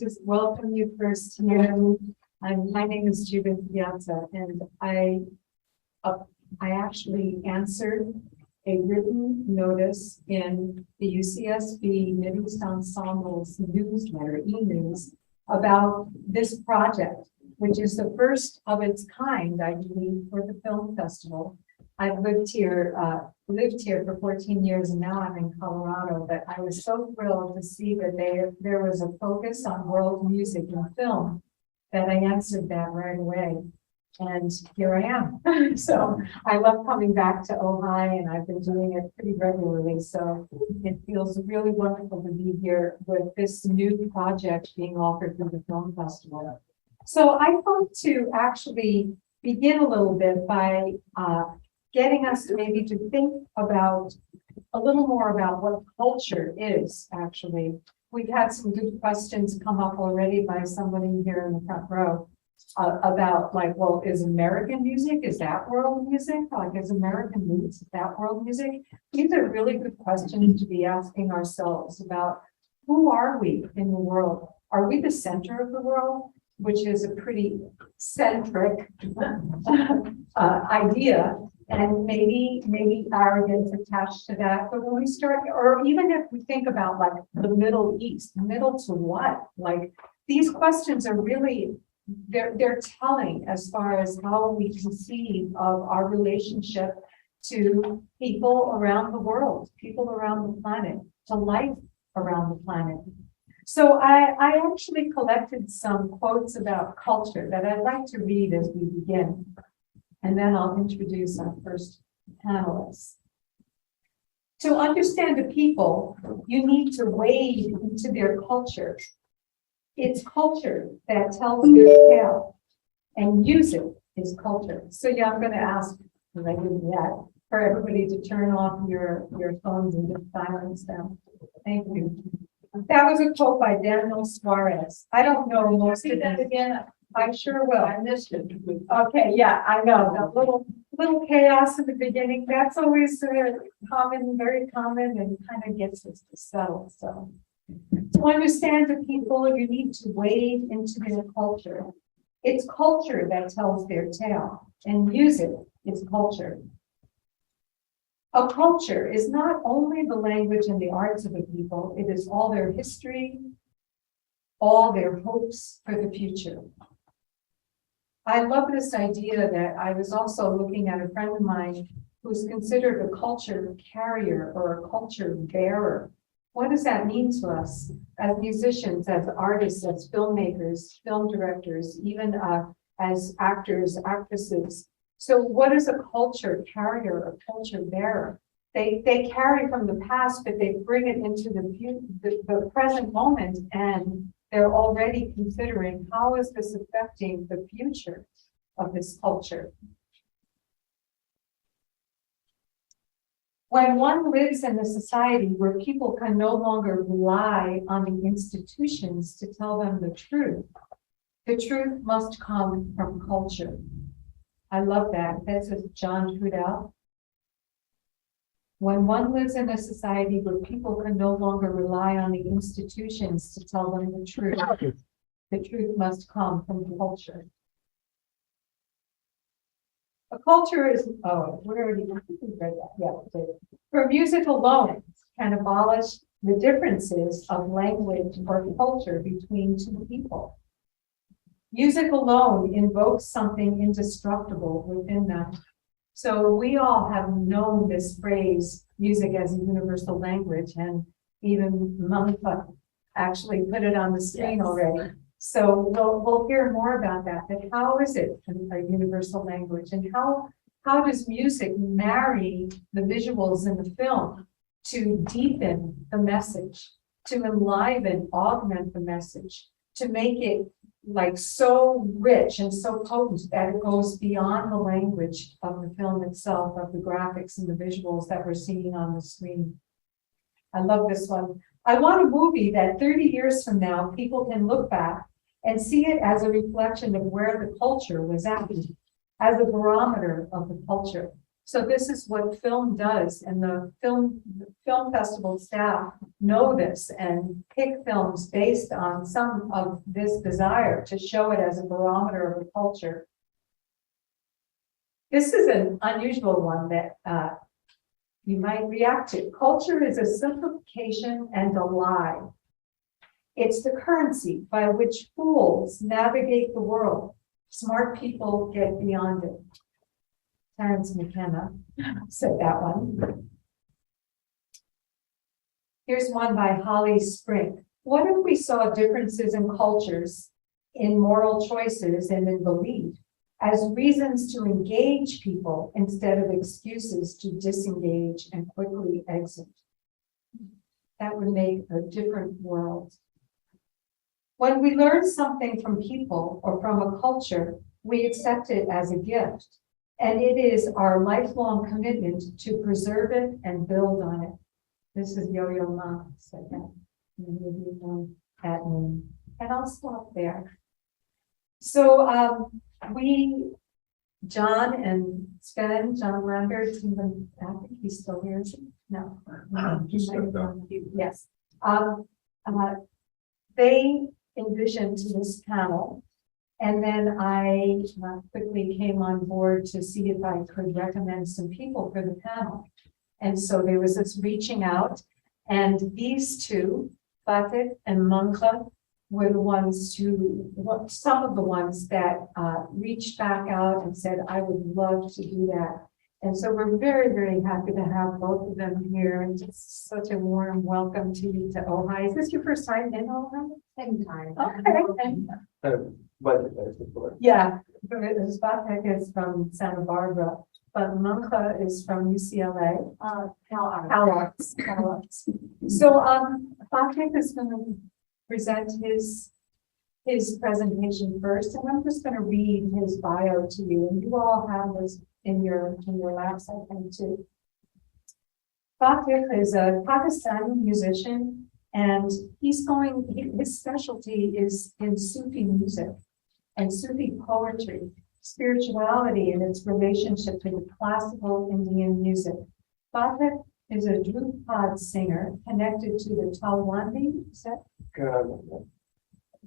just welcome you first here. My name is Judith Piazza, and I actually answered a written notice in the UCSB Mideast Ensemble's newsletter, e-news, about this project, which is the first of its kind, I believe, for the film festival. I've lived here for 14 years, and now I'm in Colorado, but I was so thrilled to see that there was a focus on world music and film that I answered that right away. And here I am. So I love coming back to Ojai, and I've been doing it pretty regularly. So it feels really wonderful to be here with this new project being offered through the film festival. So I hope to actually begin a little bit by getting us maybe to think about a little more about what culture is actually. We've had some good questions come up already by somebody here in the front row about like, well, is American music, is that world music? Like, is American roots, is that world music? These are really good questions to be asking ourselves about who are we in the world? Are we the center of the world? Which is a pretty centric idea. And maybe arrogance attached to that. But when we start, or even if we think about like the Middle East, middle to what? Like these questions are really, they're telling as far as how we conceive of our relationship to people around the world, people around the planet, to life around the planet. So I actually collected some quotes about culture that I'd like to read as we begin. And then I'll introduce our first panelists. To understand a people, you need to wade into their culture. It's culture that tells their tale, and music is culture. So yeah, I'm going to ask, because I didn't yet, for everybody to turn off your phones and just silence them. Thank you. That was a quote by Daniel Suarez. I don't know most of that again. I sure will. I missed it. Okay, yeah, I know. That little chaos in the beginning, that's always common, very common, and kind of gets us to settle. So to understand the people, you need to wade into their culture. It's culture that tells their tale, and music is culture. A culture is not only the language and the arts of a people, it is all their history, all their hopes for the future. I love this idea that I was also looking at a friend of mine who's considered a culture carrier or a culture bearer. What does that mean to us as musicians, as artists, as filmmakers, film directors, even as actors, actresses? So what is a culture carrier, a culture bearer? They carry from the past, but they bring it into the present moment, and they're already considering how is this affecting the future of this culture. When one lives in a society where people can no longer rely on the institutions to tell them the truth must come from culture. I love that. That's John Trudell. When one lives in a society where people can no longer rely on the institutions to tell them the truth must come from culture. A culture is, oh, we already read that. Yeah. For music alone can abolish the differences of language or culture between two people. Music alone invokes something indestructible within them. So we all have known this phrase, music as a universal language, and even Mumfa actually put it on the screen already. So we'll hear more about that. But how is it a universal language, and how does music marry the visuals in the film to deepen the message, to enliven, augment the message, to make it like so rich and so potent that it goes beyond the language of the film itself, of the graphics and the visuals that we're seeing on the screen. I love this one. I want a movie that 30 years from now, people can look back and see it as a reflection of where the culture was at, as a barometer of the culture. So this is what film does, and the film festival staff know this and pick films based on some of this desire to show it as a barometer of a culture. This is an unusual one that you might react to. Culture is a simplification and a lie. It's the currency by which fools navigate the world. Smart people get beyond it. Terence McKenna said that one. Here's one by Holly Spring. What if we saw differences in cultures, in moral choices, and in belief as reasons to engage people instead of excuses to disengage and quickly exit? That would make a different world. When we learn something from people or from a culture, we accept it as a gift. And it is our lifelong commitment to preserve it and build on it. This is Yo-Yo Ma said that. Many of you know that name. And I'll stop there. So John and Sven, John Lambert, I think he's still here. Is he? No. Yes. They envisioned this panel. And then I quickly came on board to see if I could recommend some people for the panel. And so there was this reaching out, and these two, Batek and Manka, were the ones some of the ones that reached back out and said, I would love to do that. And so we're very, very happy to have both of them here, and just such a warm welcome to you to Ojai. Is this your first time in Ojai? Second time. Okay. Yeah, Batek is from Santa Barbara, but Manka is from UCLA. Cal Arts. So Batek is going to present his presentation first, and I'm just going to read his bio to you, and you all have this in your laps, I think, too. Batek is a Pakistani musician, and his specialty is in Sufi music and Sufi poetry, spirituality, and its relationship to the classical Indian music. Batek is a Drupad singer connected to the Talwandi, is that?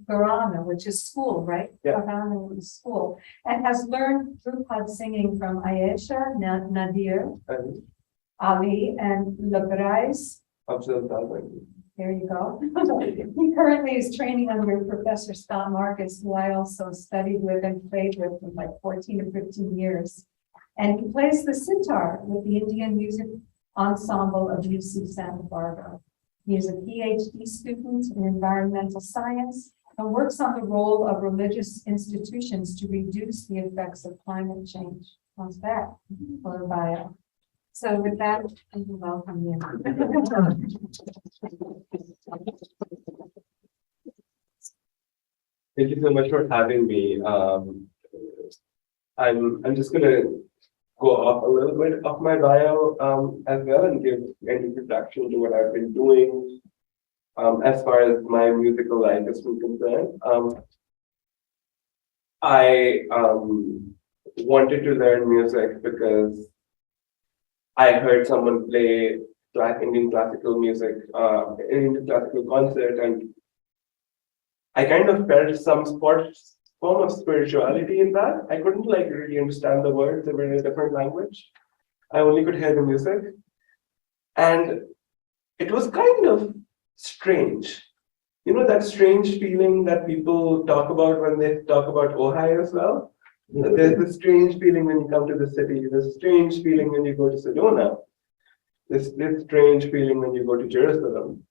Gharana, which is school, right? Yeah. Gharana is school, and has learned Drupad singing from Ayesha Nadir, Ali, and Labrais. There you go. He currently is training under Professor Scott Marcus, who I also studied with and played with for like 14 or 15 years. And he plays the sitar with the Indian Music Ensemble of UC Santa Barbara. He is a PhD student in environmental science and works on the role of religious institutions to reduce the effects of climate change. How's that for a bio? So with that, I will welcome you. Thank you so much for having me. I'm just gonna go off a little bit of my bio as well and give an introduction to what I've been doing as far as my musical life is concerned. I wanted to learn music because I heard someone play Indian classical music in a classical concert, and I kind of felt some form of spirituality in that. I couldn't like really understand the words, they were in a different language. I only could hear the music. And it was kind of strange. You know, that strange feeling that people talk about when they talk about Ojai as well? There's this strange feeling when you come to the city. There's a strange feeling when you go to Sedona. There's this strange feeling when you go to Jerusalem.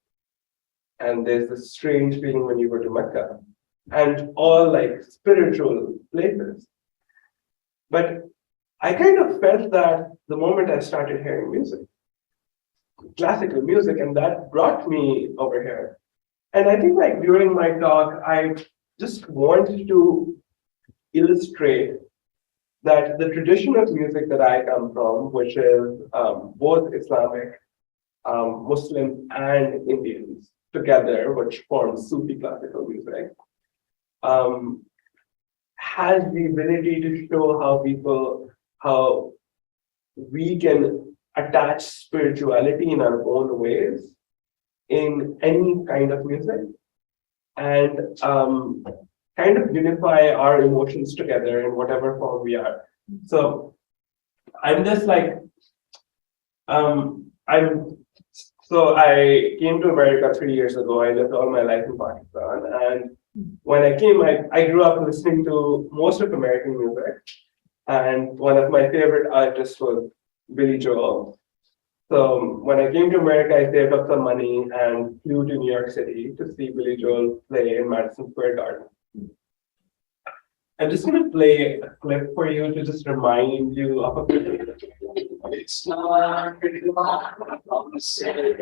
And there's this strange feeling when you go to Mecca. And all like spiritual places. But I kind of felt that the moment I started hearing music, classical music, and that brought me over here. And I think like during my talk, I just wanted to illustrate that the tradition of music that I come from, which is both Islamic, Muslim, and Indians together, which forms Sufi classical music, has the ability to show how we can attach spirituality in our own ways in any kind of music and kind of unify our emotions together in whatever form we are. So I'm just like, I'm so I came to America 3 years ago. I lived all my life in Pakistan, and when I came, I grew up listening to most of American music, and one of my favorite artists was Billy Joel. So when I came to America, I saved up some money and flew to New York City to see Billy Joel play in Madison Square Garden. I'm just going to play a clip for you to just remind you of a bit. It's not the same.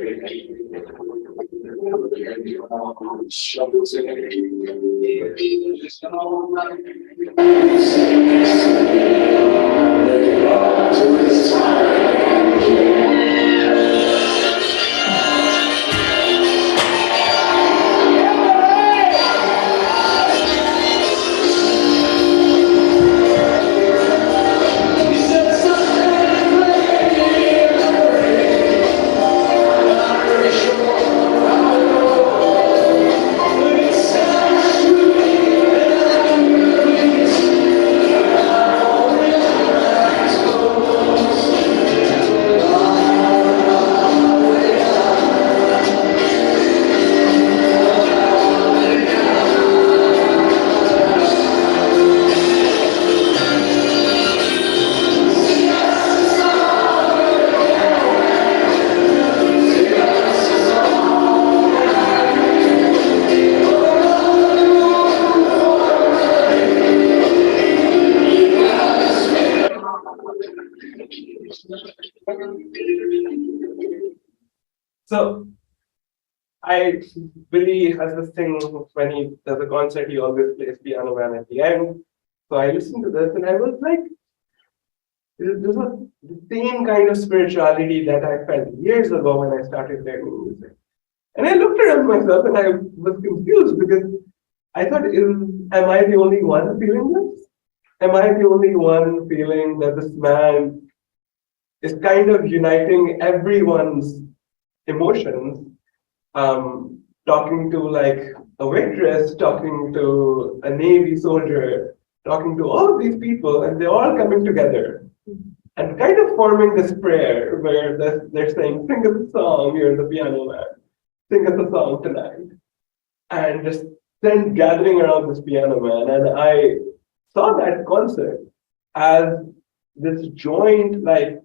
So Billy has this thing when he does a concert, he always plays Piano Man at the end. So I listened to this and I was like, this was the same kind of spirituality that I felt years ago when I started learning music. And I looked around myself and I was confused because I thought, am I the only one feeling this? Am I the only one feeling that this man is kind of uniting everyone's emotions, talking to like a waitress, talking to a Navy soldier, talking to all of these people, and they're all coming together and kind of forming this prayer where they're saying, sing us a song, you're the piano man, sing us a song tonight. And just then gathering around this piano man. And I saw that concert as this joint, like,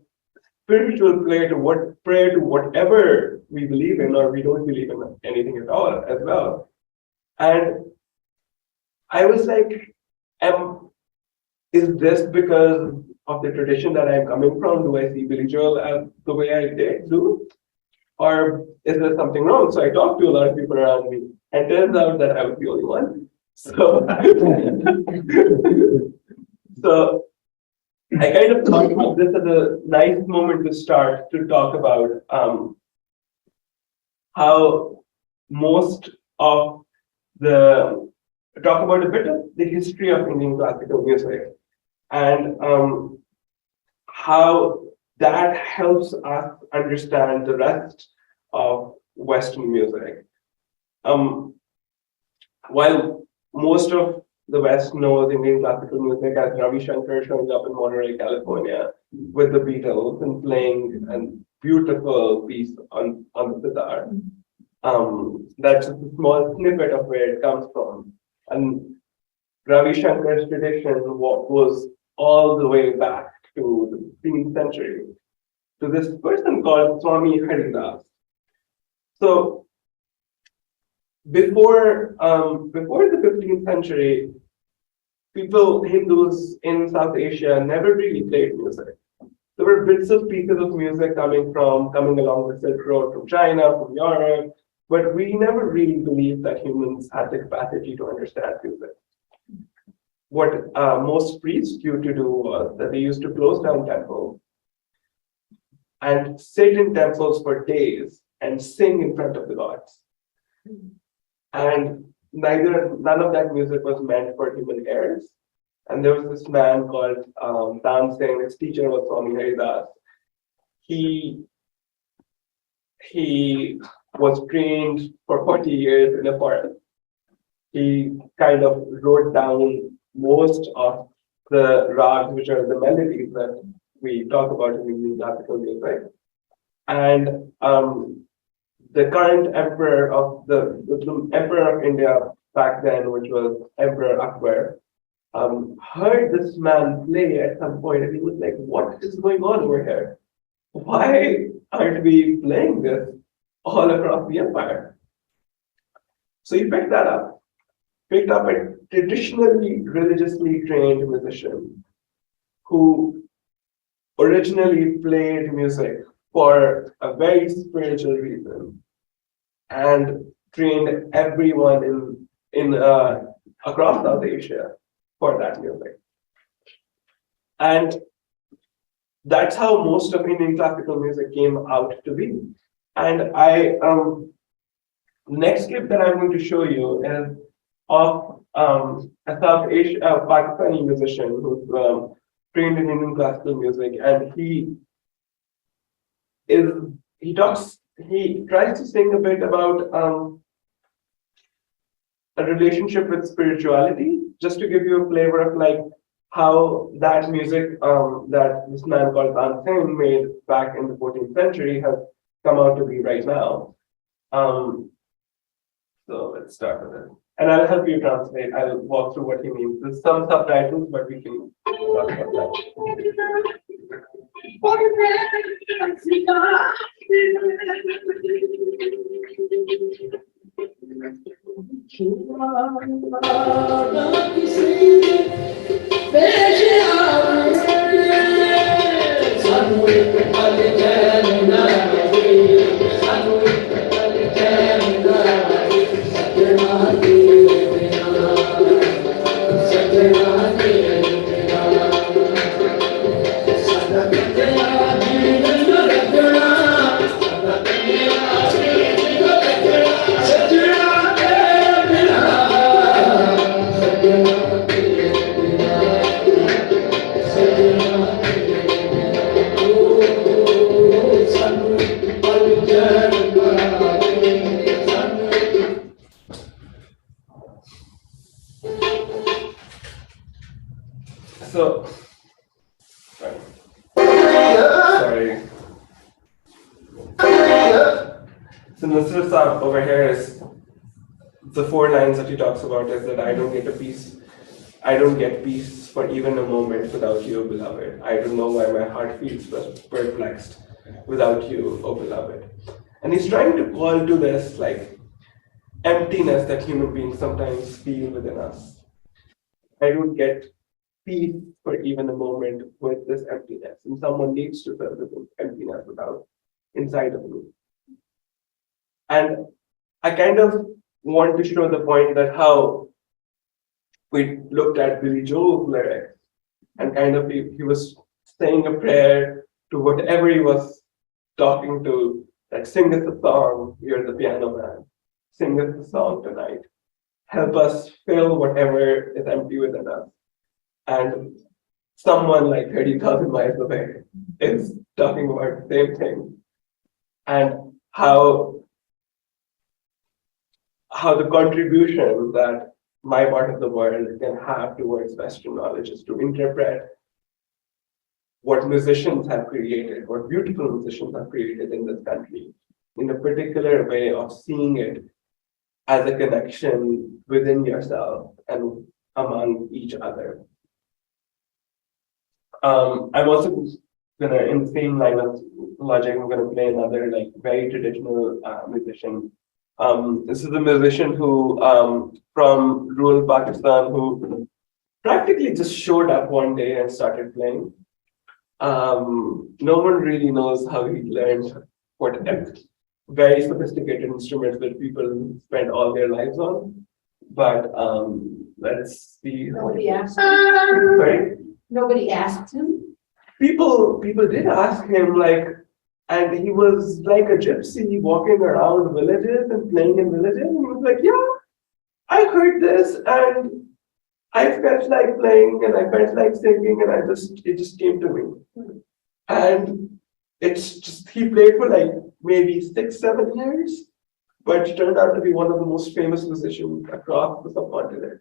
spiritual prayer to whatever we believe in or we don't believe in anything at all as well. And I was like, is this because of the tradition that I'm coming from? Do I see Billy Joel as the way I do? Or is there something wrong? So I talked to a lot of people around me, and it turns out that I was the only one. So, so I kind of thought about this as a nice moment to start to talk about how most of talk about a bit of the history of Indian classical music and how that helps us understand the rest of Western music. While most of the West knows Indian classical music as Ravi Shankar showing up in Monterey, California, with the Beatles and playing a beautiful piece on the sitar. That's just a small snippet of where it comes from. And Ravi Shankar's tradition goes all the way back to the 15th century, to this person called Swami Haridas. So before the 15th century, Hindus in South Asia never really played music. There were bits of pieces of music coming along the Silk Road from China, from Europe, but we never really believed that humans had the capacity to understand music. What most priests used to do was that they used to close down temples and sit in temples for days and sing in front of the gods. And none of that music was meant for human ears. And there was this man called Tam Singh, his teacher was Swami Haridas, he was trained for 40 years in a forest. He kind of wrote down most of the rags, which are the melodies that we talk about in Indian classical music. And the current emperor of the emperor of India back then, which was Emperor Akbar, heard this man play at some point, and he was like, "What is going on over here? Why aren't we playing this all across the empire?" So he picked up a traditionally religiously trained musician who originally played music for a very spiritual reason and trained everyone in across South Asia for that music. And that's how most of Indian classical music came out to be. And next clip that I'm going to show you is of a South Asian Pakistani musician who's trained in Indian classical music, and he tries to sing a bit about a relationship with spirituality, just to give you a flavor of like how that music that this man called Tansen made back in the 14th century has come out to be right now. So let's start with it. And I'll help you translate. I'll walk through what he means. There's some subtitles, but we can talk about that. So, sorry. So Nusrat Saab over here is the 4 lines that he talks about is that I don't get peace for even a moment without you, beloved. I don't know why my heart feels perplexed without you, oh beloved. And he's trying to call to this like emptiness that human beings sometimes feel within us. I don't get peace for even a moment with this emptiness, and someone needs to fill this emptiness without inside of me. And I kind of want to show the point that how we looked at Billy Joel's lyrics, and kind of he was saying a prayer to whatever he was talking to, that sing us a song, you're the piano man, sing us the song tonight. Help us fill whatever is empty within us. And someone like 30,000 miles away is talking about the same thing. And how the contribution that my part of the world can have towards Western knowledge is to interpret what musicians have created, what beautiful musicians have created in this country, in a particular way of seeing it as a connection within yourself and among each other. I'm also gonna, in the same line of logic, I'm gonna play another like very traditional musician. This is a musician who from rural Pakistan who practically just showed up one day and started playing. No one really knows how he learned what very sophisticated instruments that people spend all their lives on. But let's see. Nobody asked. Sorry? Nobody asked him. People did ask him, like, and he was like a gypsy walking around villages and playing in villages. And he was like, yeah, I heard this and I felt like playing and I felt like singing and it just came to me. And it's just, he played for like maybe 6, 7 years, but he turned out to be one of the most famous musicians across the subcontinent.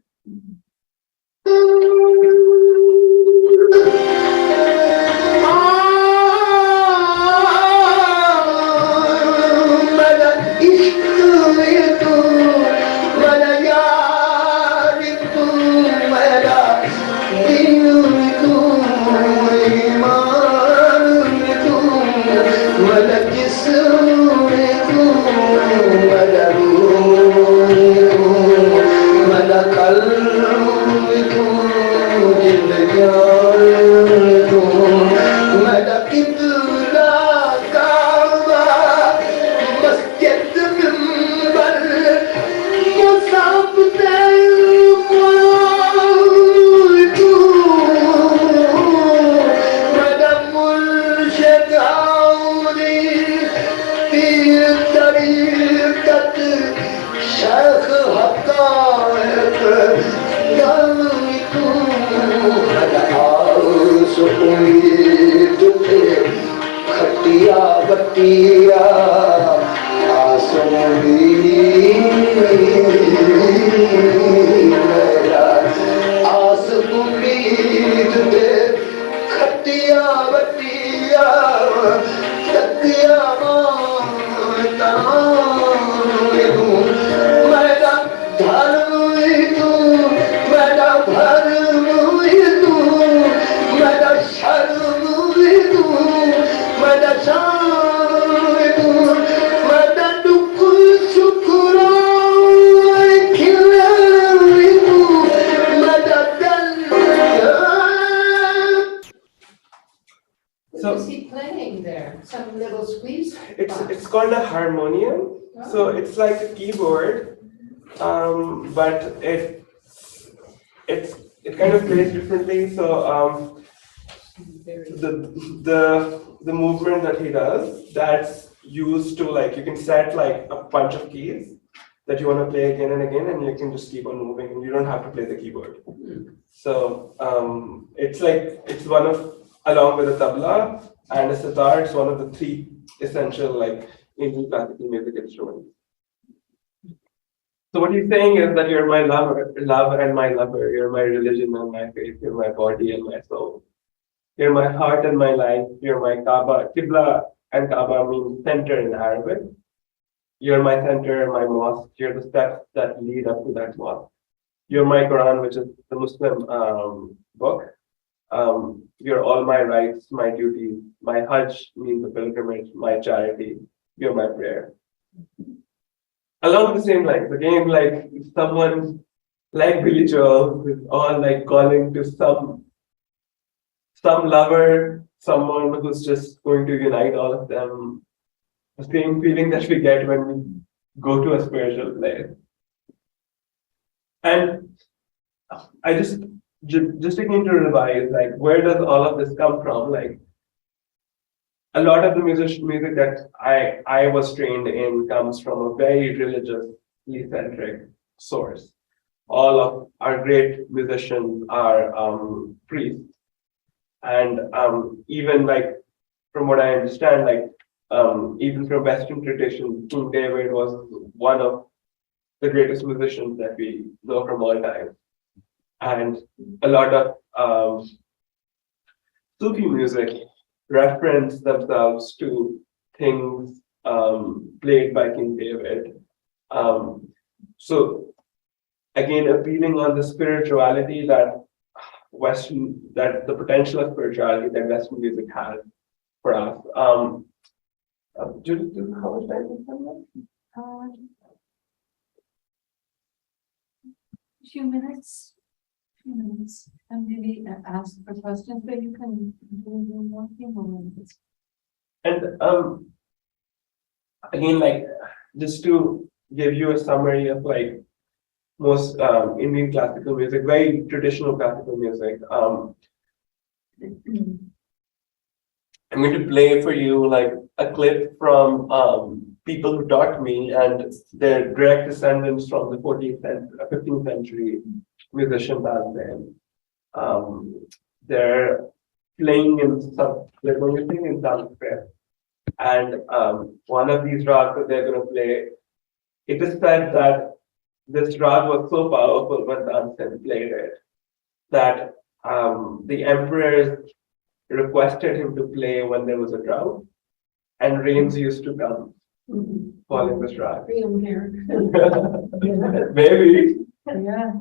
What is he playing there? Some little squeeze? It's called a harmonium. So it's like a keyboard, but it kind of plays differently. So the movement that he does, that's used to, like, you can set like a bunch of keys that you want to play again and again, and you can just keep on moving, and you don't have to play the keyboard. So it's like, it's one of, along with a tabla and a sitar, it's one of the 3 essential like Indian classical music instruments. So what he's saying is that you're my love and my lover, you're my religion and my faith, you're my body and my soul. You're my heart and my life, you're my Kaaba. Qibla and Kaaba mean center in Arabic. You're my center, my mosque, you're the steps that lead up to that mosque. You're my Quran, which is the Muslim book. You're all my rights, my duties. My Hajj means the pilgrimage, my charity. You're my prayer. Along the same lines, again, like someone like Billy Joel, who's all like calling to some lover, someone who's just going to unite all of them. The same feeling that we get when we go to a spiritual place. And I just taking to revise, like, where does all of this come from? Like, a lot of the music that I was trained in comes from a very religiously centric source. All of our great musicians are priests, and even like from what I understand, like even from Western tradition, King David was one of the greatest musicians that we know from all time. And a lot of Sufi music reference themselves to things played by King David. So again, appealing on the spirituality that the potential of spirituality that Western music has for us. Judith, how much time is that? Few minutes, and maybe ask for questions, but you can do one few moments. And again, like, just to give you a summary of like most Indian classical music, very traditional classical music. I'm going to play for you like a clip from people who taught me, and they're direct descendants from the 14th and 15th century musicians out there. They're playing in Sanskrit. When you're playing in Sanskrit, And one of these rags that they're going to play, it is said that this rag was so powerful when Tansen played it that the emperors requested him to play when there was a drought, and rains used to come following this rag. Freedom here. Maybe. Yeah.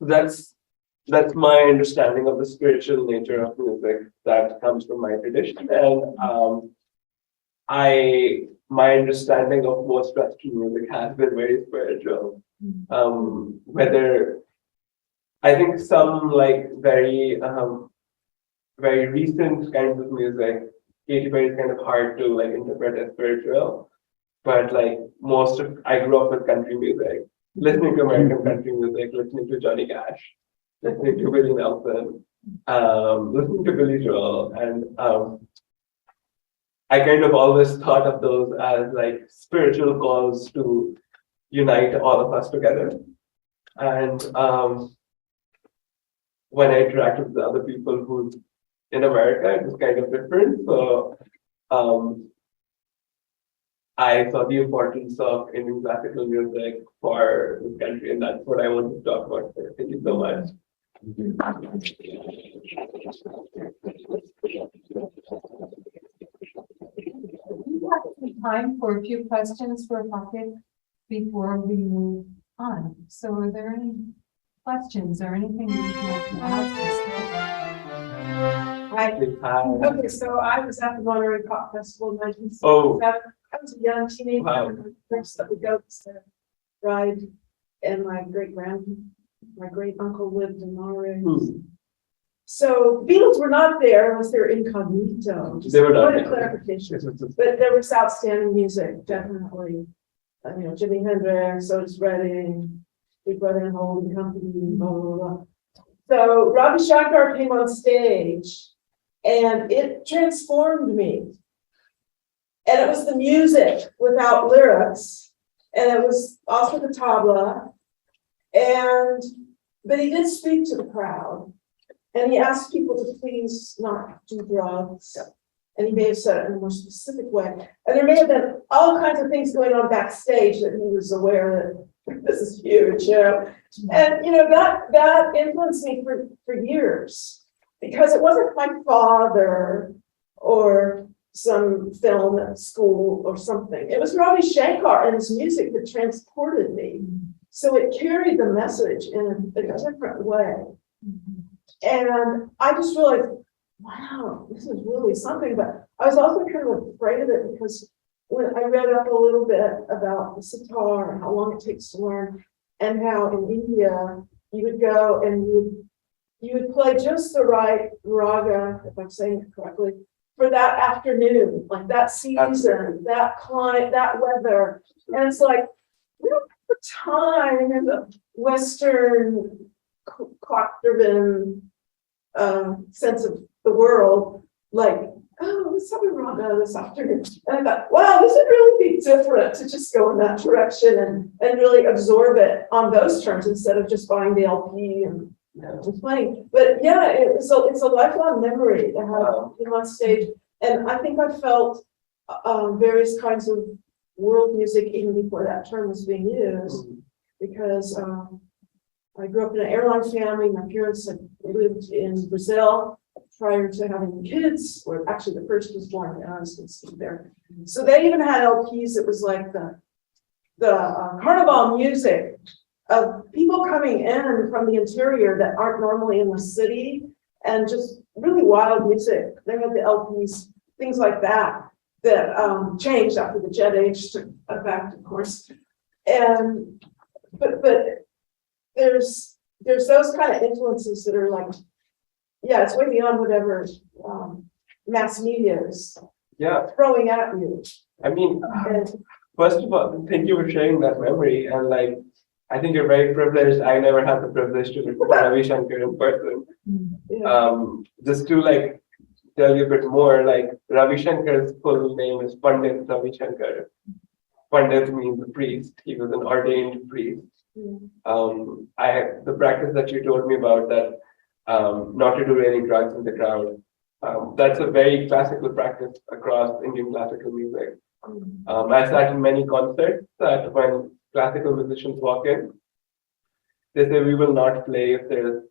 That's that's my understanding of the spiritual nature of music that comes from my tradition, and my understanding of most Western music has been very spiritual. Whether I think some like very recent kinds of music, Katy Perry is kind of hard to like interpret as spiritual, but like I grew up with country music, listening to American country music, listening to Johnny Cash, listening to Willie Nelson, listening to Billy Joel, and I kind of always thought of those as like spiritual calls to unite all of us together. And when I interacted with the other people who in America, it was kind of different. So I saw the importance of Indian classical music for this country, and that's what I wanted to talk about. Thank you so much. We have some time for a few questions for Pocket before we move on. So are there any questions or anything that you'd like to ask? Okay, so I was at the Monterey Pop Festival in 1967. Oh. I was a young teenager. Wow. And the first that we go was to ride, and my great uncle lived in Monterey. So the Beatles were not there unless they were incognito. Just They were not point of there. clarification. But there was outstanding music, definitely. Jimi Hendrix, Otis Redding, Big Brother and Holding Company, blah, blah, blah. So Ravi Shankar came on stage, and it transformed me. And it was the music without lyrics, and it was also the tabla. But he did speak to the crowd, and he asked people to please not do drugs. And he may have said it in a more specific way. And there may have been all kinds of things going on backstage that he was aware that this is huge, And that influenced me for years, because it wasn't my father or some film at school or something. It was Ravi Shankar and his music that transported me. So it carried the message in a different way. And I just realized, wow, this is really something. But I was also kind of afraid of it, because when I read up a little bit about the sitar and how long it takes to learn, and how in India you would go and you would play just the right raga, if I'm saying it correctly, for that afternoon, like that season, that climate, that weather. And it's like, we don't have the time in the Western clock-driven sense of the world, like, oh, let's have a raga this afternoon. And I thought, wow, this would really be different to just go in that direction and really absorb it on those terms instead of just buying the LP and playing. But yeah, it's a lifelong memory to have him on stage. And I think I felt various kinds of world music even before that term was being used. because I grew up in an airline family. My parents had lived in Brazil prior to having kids, or actually the first was born when I was conceived there. So they even had LPs. It was like the carnival music of people coming in from the interior that aren't normally in the city, and just really wild music. They had the LPs, things like that, that changed after the jet age took effect, of course. And but there's those kind of influences that are like, yeah, it's way beyond whatever mass media is throwing at you. I mean, And first of all, thank you for sharing that memory, and like, I think you're very privileged. I never had the privilege to meet Ravi Shankar in person. yeah. Just to like tell you a bit more, like Ravi Shankar's full name is Pandit Ravi Shankar. Pandit means priest. He was an ordained priest. The practice that you told me about, that not to do any drugs in the crowd, that's a very classical practice across Indian classical music. I've sat in many concerts that when classical musicians walk in, they say we will not play if there's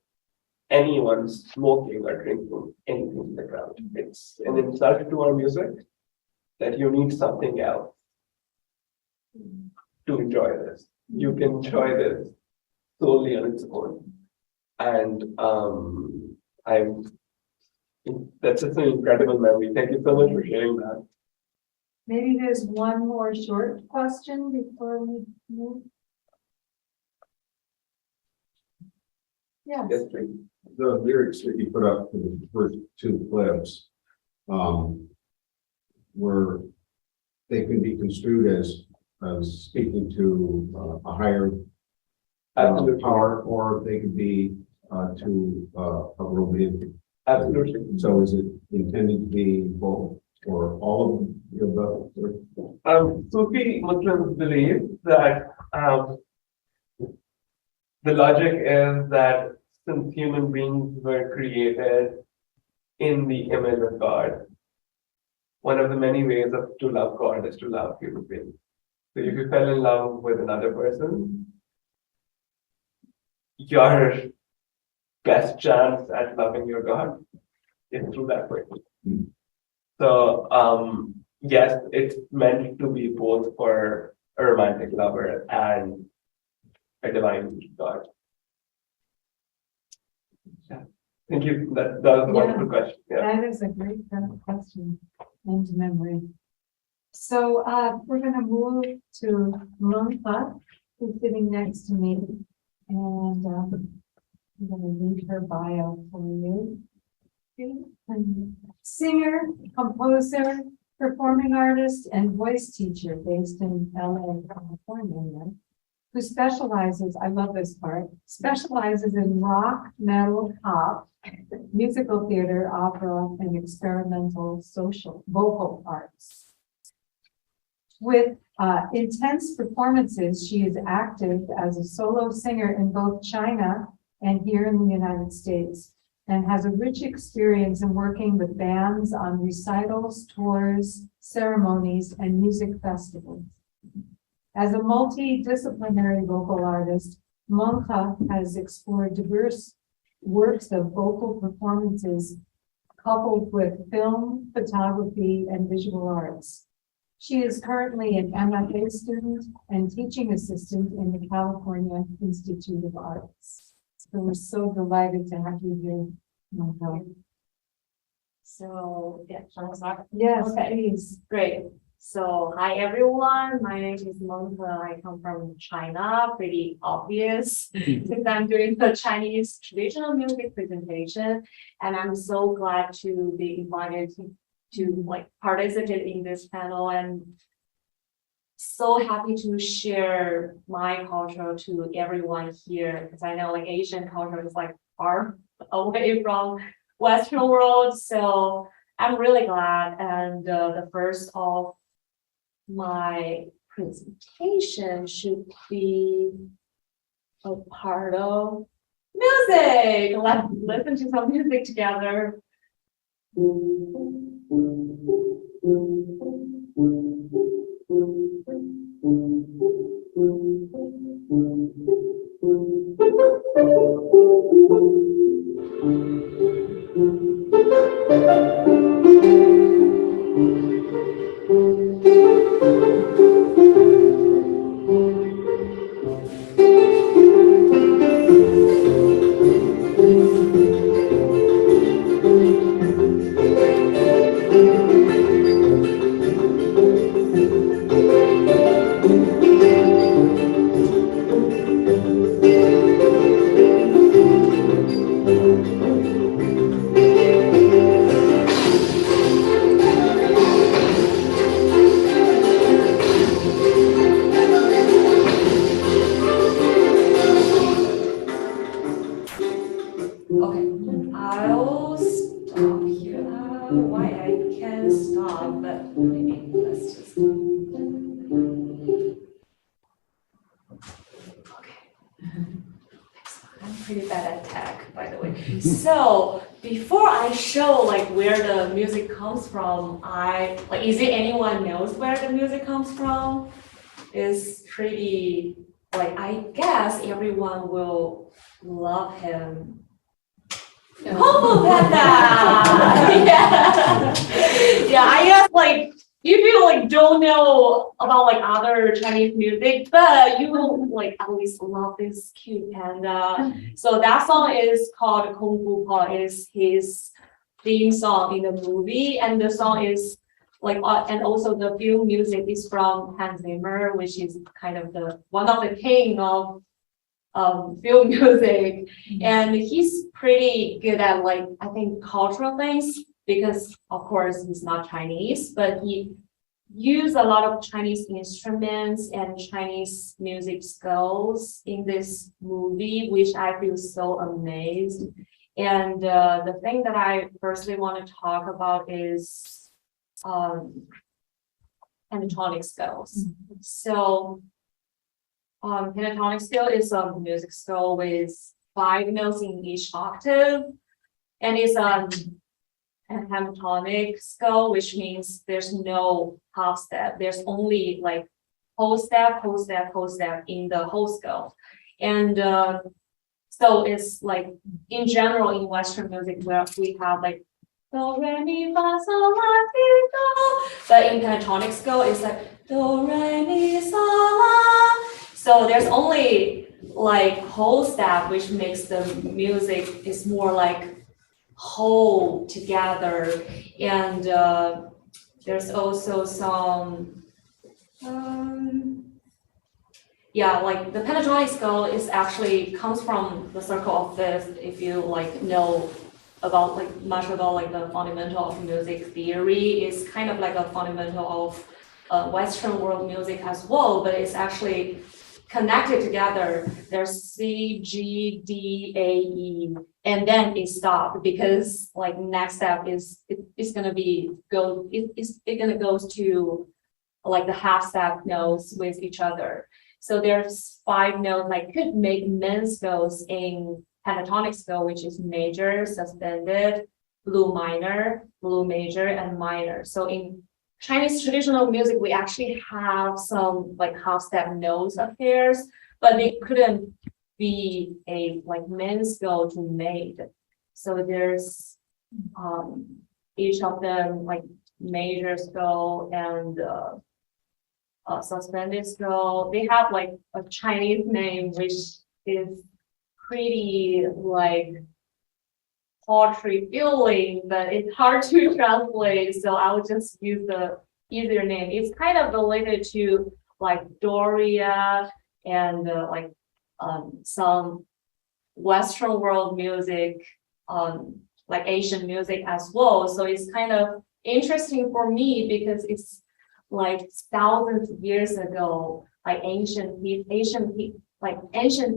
anyone smoking or drinking anything in the crowd. It's an insult to our music that you need something else to enjoy this. You can enjoy this solely on its own. And that's just an incredible memory. Thank you so much for sharing that. Maybe there's one more short question before we move. Yes. Yes, please. The lyrics that you put up for the first two clips, were, they can be construed as speaking to a higher power, or they could be to a romantic. Absolutely. So is it intended to be both, or all of the above? Sufi Muslims believe that the logic is that since human beings were created in the image of God, one of the many ways to love God is to love human beings. So if you fell in love with another person, your best chance at loving your God is through that person. So yes, it's meant to be both for a romantic lover and a divine God. Yeah. Thank you. That was a wonderful question. Yeah. That is a great question and memory. So we're going to move to Monica, who's sitting next to me, and I'm going to read her bio for you. Singer, composer, performing artist, and voice teacher based in LA, California, who specializes, I love this part, specializes in rock, metal, pop, musical theater, opera, and experimental social vocal arts. With intense performances, she is active as a solo singer in both China and here in the United States, and has a rich experience in working with bands on recitals, tours, ceremonies, and music festivals. As a multidisciplinary vocal artist, Monica has explored diverse works of vocal performances coupled with film, photography, and visual arts. She is currently an MFA student and teaching assistant in the California Institute of Arts. So we're so delighted to have you here, Monica. So, yeah, shall I start? Yes, Okay. please. Great. So, hi everyone. My name is Monica. I come from China. Pretty obvious since I'm doing the Chinese traditional music presentation, and I'm so glad to be invited to like participate in this panel, and so happy to share my culture to everyone here, because I know like Asian culture is like far away from Western world. So I'm really glad. And the first of my presentation should be a part of music. Let's listen to some music together. but maybe let's just. Okay. I'm pretty bad at tech, by the way. So before I show like where the music comes from, is it anyone knows where the music comes from? Is pretty like I guess everyone will love him. Homo Panda! Yeah, I guess like if you like don't know about like other Chinese music, but you will like at least love this cute panda. So that song is called Kung Fu Pa. It is his theme song in the movie, and the song is like and also the film music is from Hans Zimmer, which is kind of the one of the king of film music, and he's pretty good at like I think cultural things because of course he's not Chinese, but he used a lot of Chinese instruments and Chinese music scales in this movie, which I feel so amazed. And the thing that I firstly want to talk about is pentatonic scales. So pentatonic scale is a music scale with 5 notes in each octave, and it's a pentatonic scale, which means there's no half step. There's only like whole step, whole step, whole step in the whole scale. And so it's like in general in Western music where we have like do, re, mi, fa, sol, la, ti, do. But in pentatonic scale, it's like do, re, mi, sol, la. So there's only like whole step, which makes the music is more like whole together. And there's also some, yeah, like the pentatonic scale is actually comes from the circle of fifth. If you like know about like much about like the fundamental of music theory, is kind of like a fundamental of Western world music as well, but it's actually connected together. There's C, G, D, A, E, and then it stopped because like next step is it's gonna be it's gonna goes to like the half step notes with each other. So there's 5 notes, like could make main scales in pentatonic scale, which is major, suspended, blue minor, blue major, and minor. So in Chinese traditional music, we actually have some like half step notes affairs, but they couldn't be a like main scale to made. So there's each of them like major scale and suspended scale. They have like a Chinese name which is pretty like poetry feeling, but it's hard to translate, so I would just use the easier name. It's kind of related to like Doria and like some Western world music, like Asian music as well. So it's kind of interesting for me because it's like thousands of years ago, like ancient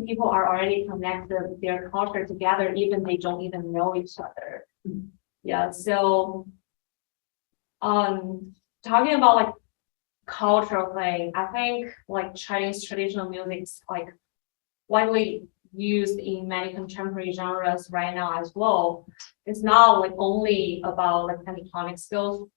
people are already connected their culture together, even they don't even know each other. Yeah, so talking about like cultural thing, I think like Chinese traditional music is like widely used in many contemporary genres right now as well. It's not like only about like pentatonic skills,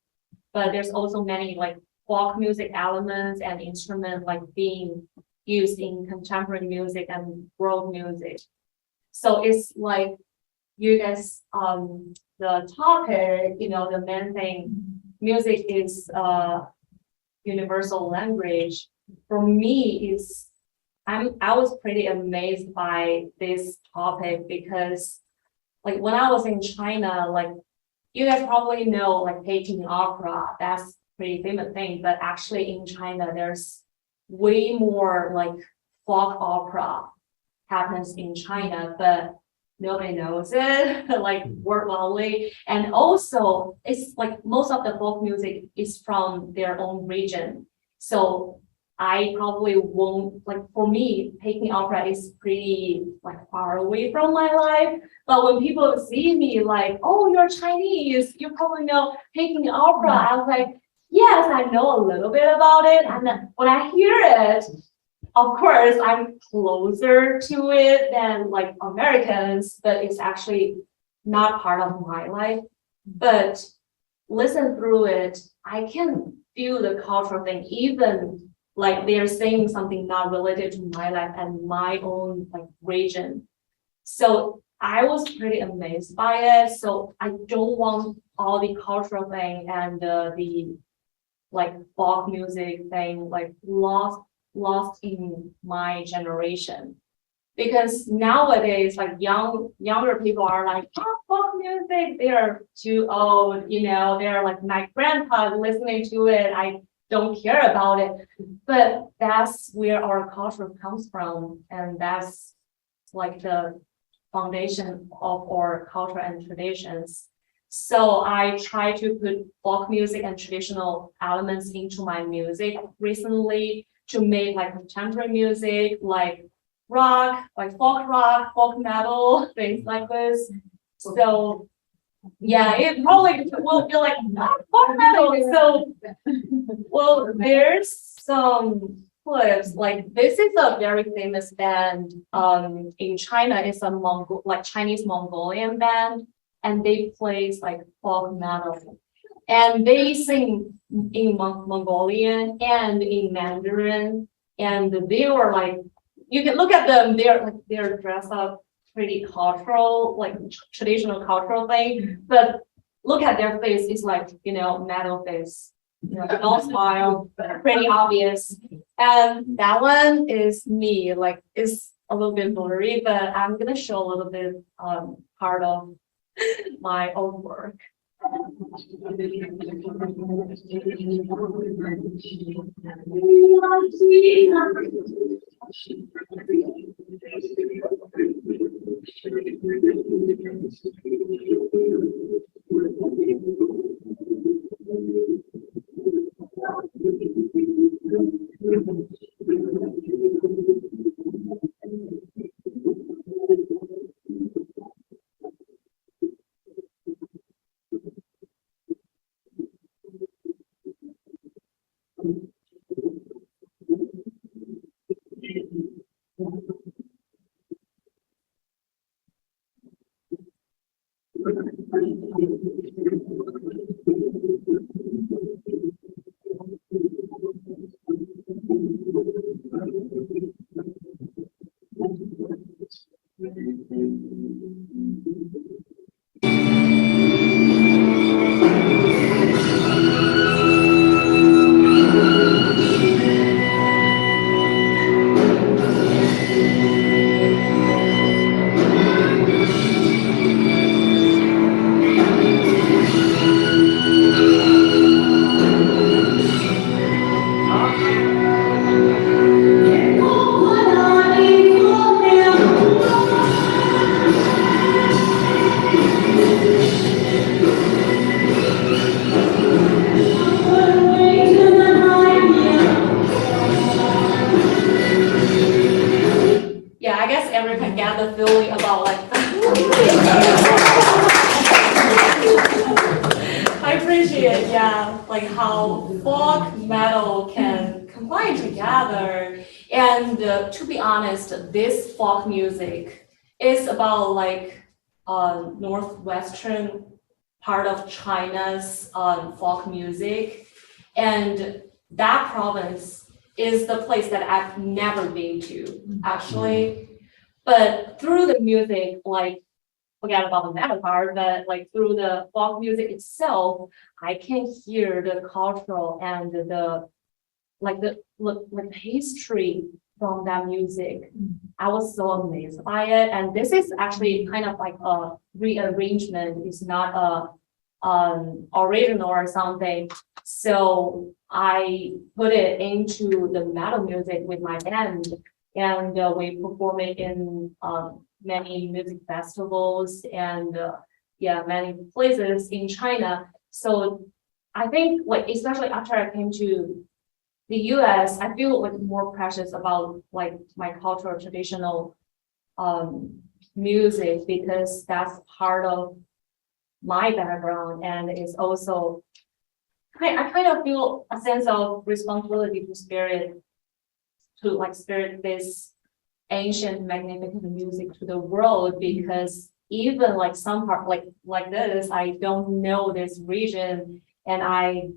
but there's also many like folk music elements and instruments like being used in contemporary music and world music. So it's like you guys the topic, the main thing, music is universal language. For me, I was pretty amazed by this topic because like when I was in China, like you guys probably know like Peking opera, that's pretty famous thing, but actually in China there's way more like folk opera happens in China, but nobody knows it, like word only. And also it's like most of the folk music is from their own region. So I probably won't, like, for me, taking opera is pretty like far away from my life. But when people see me like, oh, you're Chinese, you probably know taking opera. I was like, yes, I know a little bit about it. And then when I hear it, of course, I'm closer to it than like Americans, but it's actually not part of my life. But listen through it, I can feel the cultural thing, even like they're saying something not related to my life and my own like region. So I was pretty amazed by it. So I don't want all the cultural thing and the like folk music thing like lost in my generation. Because nowadays, like younger people are like, oh, folk music, they're too old, you know, they're like my grandpa listening to it. I don't care about it. But that's where our culture comes from. And that's like the foundation of our culture and traditions. So I try to put folk music and traditional elements into my music recently to make like contemporary music, like rock, like folk rock, folk metal, things like this. So yeah, it probably will be like folk metal. So well, there's some clips, like this is a very famous band in China. It's a like Chinese Mongolian band, and they play like folk metal. And they sing in Mongolian and in Mandarin, and they were like, you can look at them, they're dressed up pretty cultural, like traditional cultural thing, but look at their face, it's like, you know, metal face, you know, no smile, pretty obvious. And that one is me, like it's a little bit blurry, but I'm gonna show a little bit part of my own work. Yeah, I guess everyone can get the feeling about like I appreciate, yeah, like how folk metal can combine together. And to be honest, this folk music is about like northwestern part of China's folk music. And that province is the place that I've never been to, actually. But through the music, like, forget about the metal part, but like through the folk music itself, I can hear the cultural and the history from that music. I was so amazed by it. And this is actually kind of like a rearrangement. It's not a original or something. So I put it into the metal music with my band, and we perform it in many music festivals and many places in China. So I think like, especially after I came to the US, I feel like more precious about like my cultural traditional music because that's part of my background and it's also I kind of feel a sense of responsibility to spirit this ancient magnificent music to the world because even like some part like this, I don't know this region and I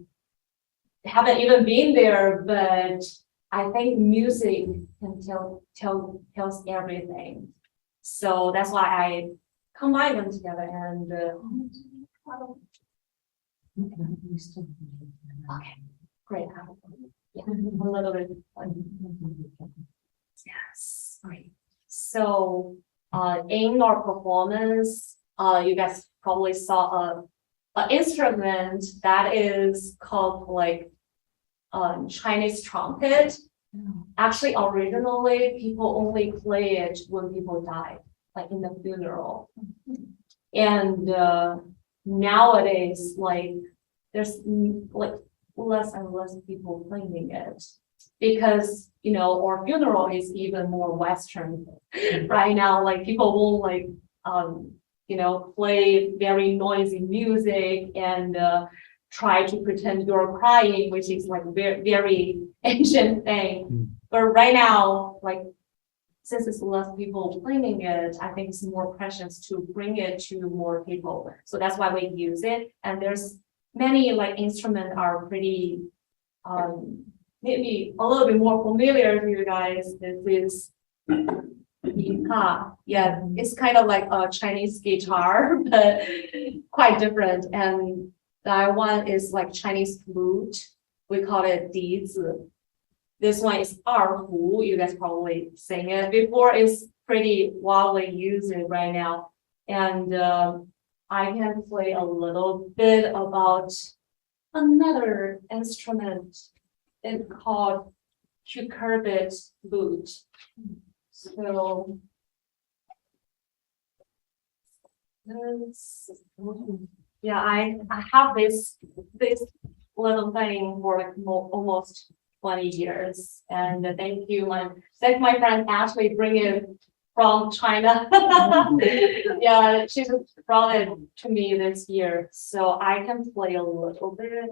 haven't even been there, but I think music can tells everything. So that's why I combine them together and okay, great. Yeah, a little bit. Yes, great. So in our performance, you guys probably saw an instrument that is called like Chinese trumpet. Actually, originally people only play it when people die, like in the funeral. And nowadays, like there's like less and less people playing it because our funeral is even more Western right now. Like people won't like play very noisy music and try to pretend you're crying, which is like very, very ancient thing. But right now, like since it's less people playing it, I think it's more precious to bring it to more people. So that's why we use it. And there's many like instruments are pretty maybe a little bit more familiar to you guys. This is yeah, it's kind of like a Chinese guitar, but quite different. And that one is like Chinese flute. We call it 笛子. This one is 二胡. You guys probably sing it before. It's pretty widely used right now. And I can play a little bit about another instrument. It's called cucurbit flute. So yeah, I have this little thing for like almost 20 years, and thank you, my friend Ashley bring it from China. Yeah, she just brought it to me this year, so I can play a little bit.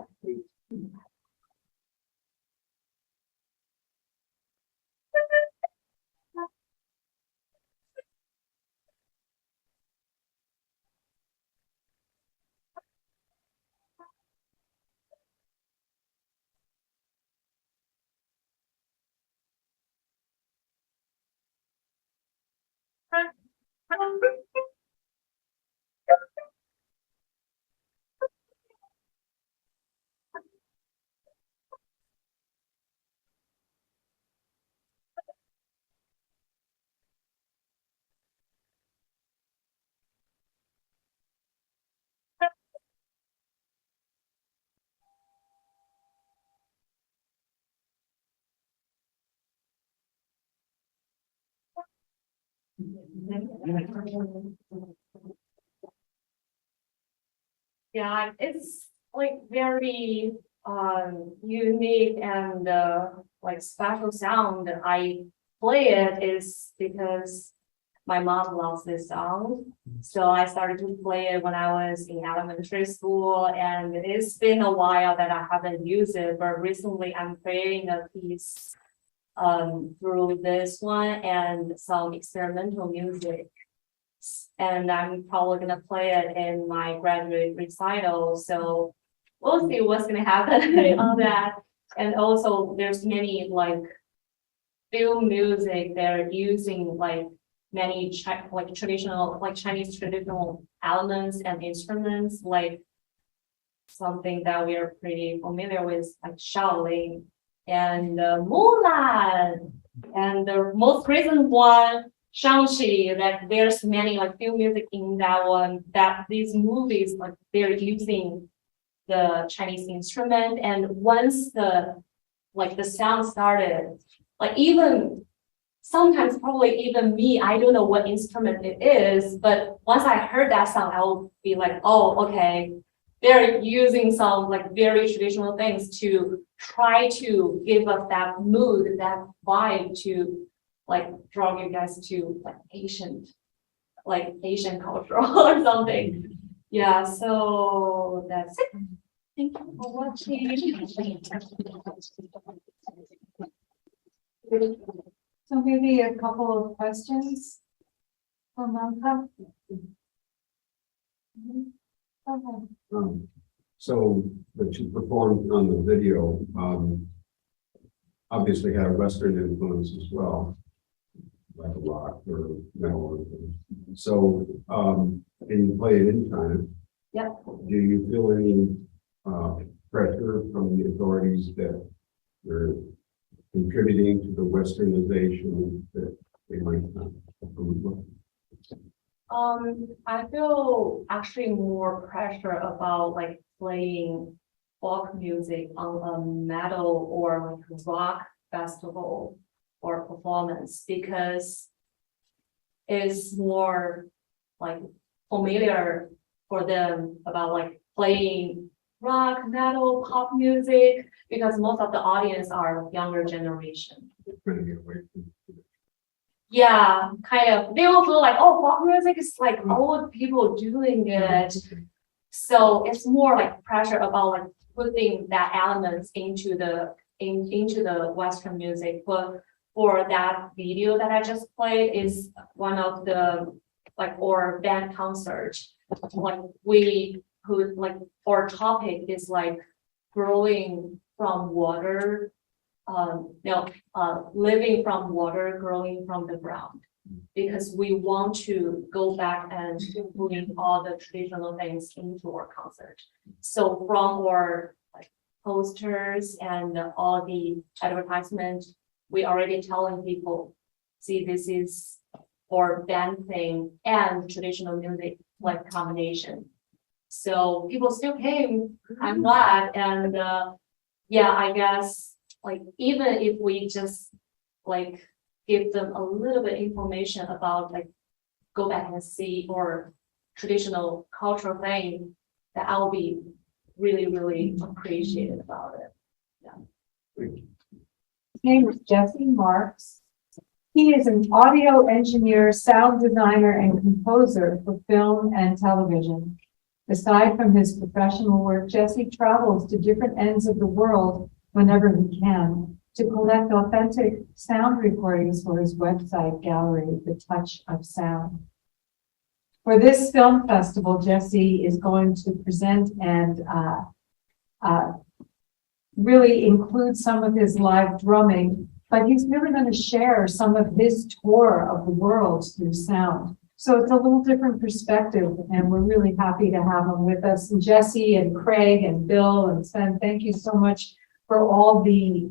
Yeah, it's like very unique and like special sound. I play it is because my mom loves this song. So I started to play it when I was in elementary school, and it's been a while that I haven't used it, but recently I'm creating a piece through this one and some experimental music. And I'm probably gonna play it in my graduate recital. So we'll see what's gonna happen on that. And also there's many like film music, they're using like many traditional, like Chinese traditional elements and instruments, like something that we are pretty familiar with, like Shaolin and Mulan, and the most recent one, Shang-Chi, that there's many like film music in that one, that these movies, like they're using the Chinese instrument. And once the sound started, like even sometimes probably even me, I don't know what instrument it is, but once I heard that sound, I will be like, oh, okay, they're using some like very traditional things to try to give us that mood, that vibe to like draw you guys to like Asian culture or something. Yeah, so that's it. Thank you for watching. So maybe a couple of questions for Malcolm. Okay. So, but you performed on the video, obviously had a Western influence as well, like a rock or metal. Or anything. So, and you play it in China. Yep. Do you feel any pressure from the authorities that they're contributing to the westernization that they might not approve of? I feel actually more pressure about like playing folk music on a metal or like rock festival or performance because it's more like familiar for them about like playing rock, metal, pop music, because most of the audience are younger generation. Trying to get away from Yeah, kind of. They will feel like, oh, pop music is like old people doing it. So it's more like pressure about like putting that elements into the Western music. But for that video that I just played is one of the like or band concert. Like we put like our topic is like growing from water. Living from water, growing from the ground, because we want to go back and bring all the traditional things into our concert. So from our like posters and all the advertisements, we already telling people, see, this is our band thing and traditional music like combination. So people still came. I'm glad, and yeah, I guess. Like, even if we just like give them a little bit information about like go back and see or traditional cultural thing, that I'll be really, really appreciated about it. His name is Jesse Marks. He is an audio engineer, sound designer, and composer for film and television. Aside from his professional work, Jesse travels to different ends of the world whenever he can to collect authentic sound recordings for his website gallery, The Touch of Sound. For this film festival, Jesse is going to present and really include some of his live drumming, but he's really going to share some of his tour of the world through sound. So it's a little different perspective, and we're really happy to have him with us. And Jesse and Craig and Bill and Sven, thank you so much for all the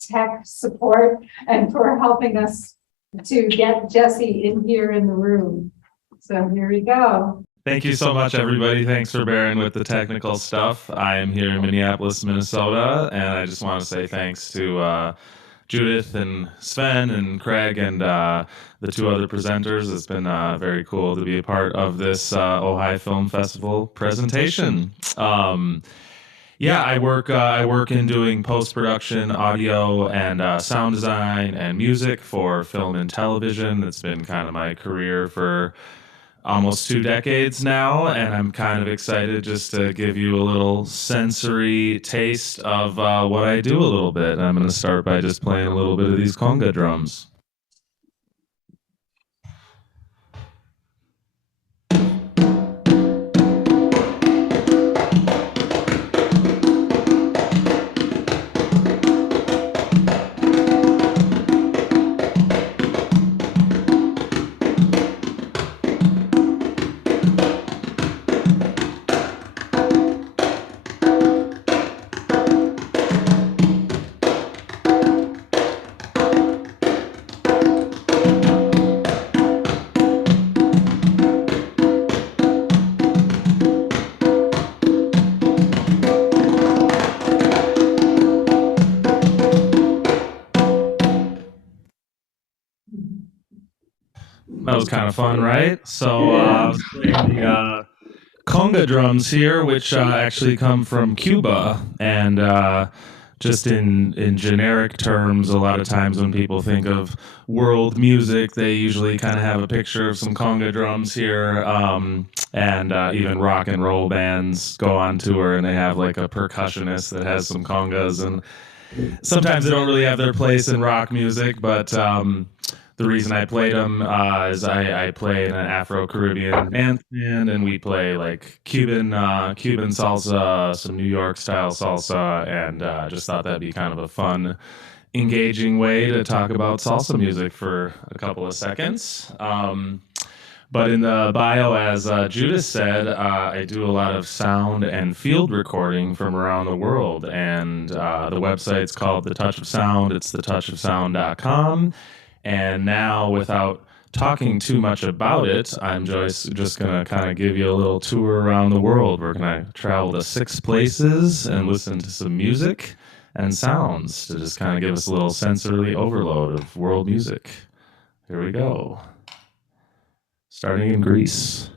tech support and for helping us to get Jesse in here in the room. So here we go. Thank you so much, everybody. Thanks for bearing with the technical stuff. I am here in Minneapolis, Minnesota, and I just want to say thanks to Judith and Sven and Craig and the two other presenters. It's been very cool to be a part of this Ojai Film Festival presentation. Yeah, I work in doing post-production, audio, and sound design and music for film and television. It's been kind of my career for almost 2 decades now, and I'm kind of excited just to give you a little sensory taste of what I do a little bit. I'm going to start by just playing a little bit of these conga drums. That was kind of fun, right? So I was playing the conga drums here, which actually come from Cuba. And just in generic terms, a lot of times when people think of world music, they usually kind of have a picture of some conga drums here. And even rock and roll bands go on tour and they have like a percussionist that has some congas. And sometimes they don't really have their place in rock music, but the reason I played them is I play in an Afro-Caribbean dance band, and we play like Cuban salsa, some New York style salsa, and just thought that'd be kind of a fun, engaging way to talk about salsa music for a couple of seconds. But in the bio, as Judith said, I do a lot of sound and field recording from around the world, and the website's called The Touch of Sound. It's thetouchofsound.com. And now, without talking too much about it, I'm just going to kind of give you a little tour around the world. We're going to travel to 6 places and listen to some music and sounds to just kind of give us a little sensory overload of world music. Here we go. Starting in Greece.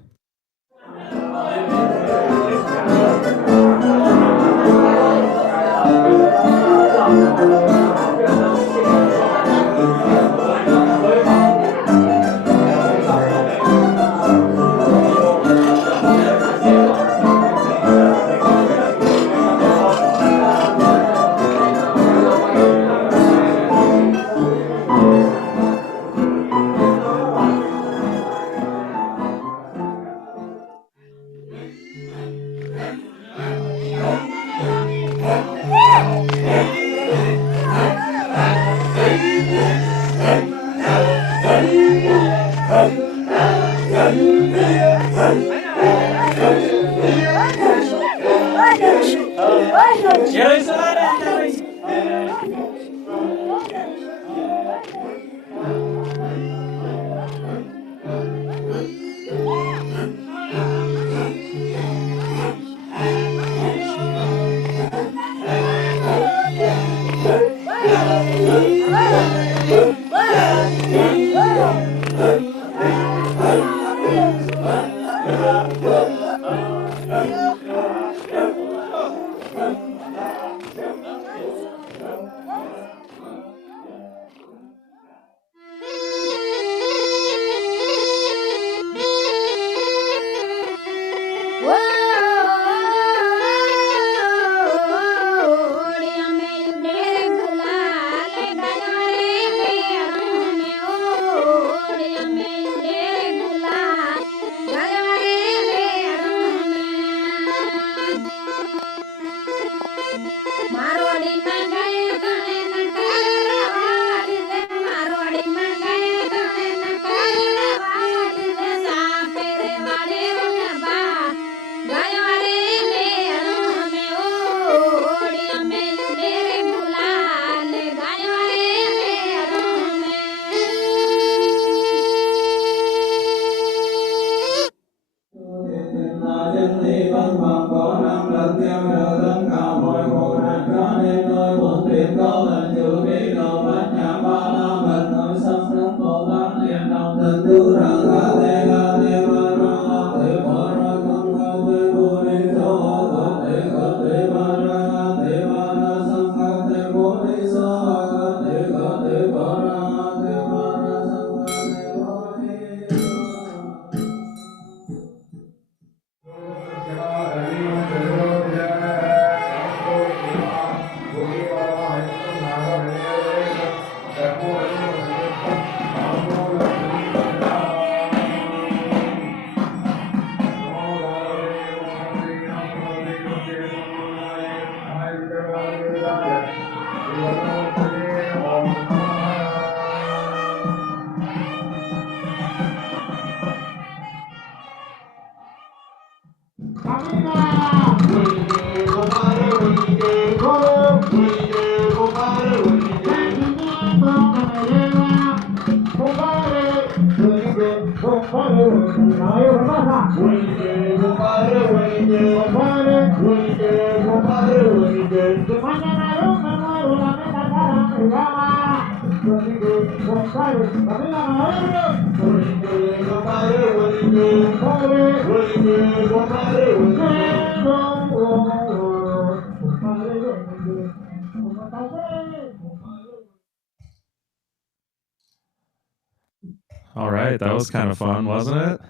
All right, that was kind of fun, wasn't it?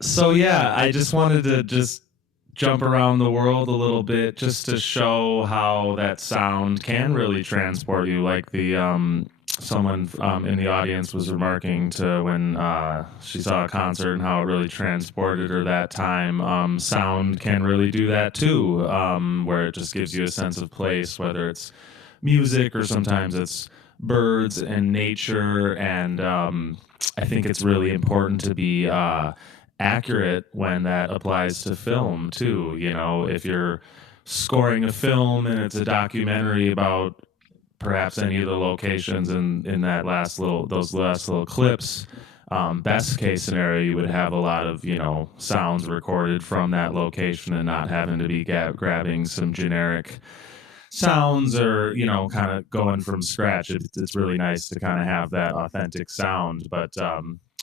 So yeah, I just wanted to just jump around the world a little bit just to show how that sound can really transport you. Like the someone in the audience was remarking to when she saw a concert and how it really transported her that time. Sound can really do that too, where it just gives you a sense of place, whether it's music or sometimes it's birds and nature. And I think it's really important to be accurate when that applies to film too. You know, if you're scoring a film and it's a documentary about perhaps any of the locations in that those last little clips, best case scenario, you would have a lot of, you know, sounds recorded from that location and not having to be grabbing some generic sounds or, you know, kind of going from scratch. It's really nice to kind of have that authentic sound. But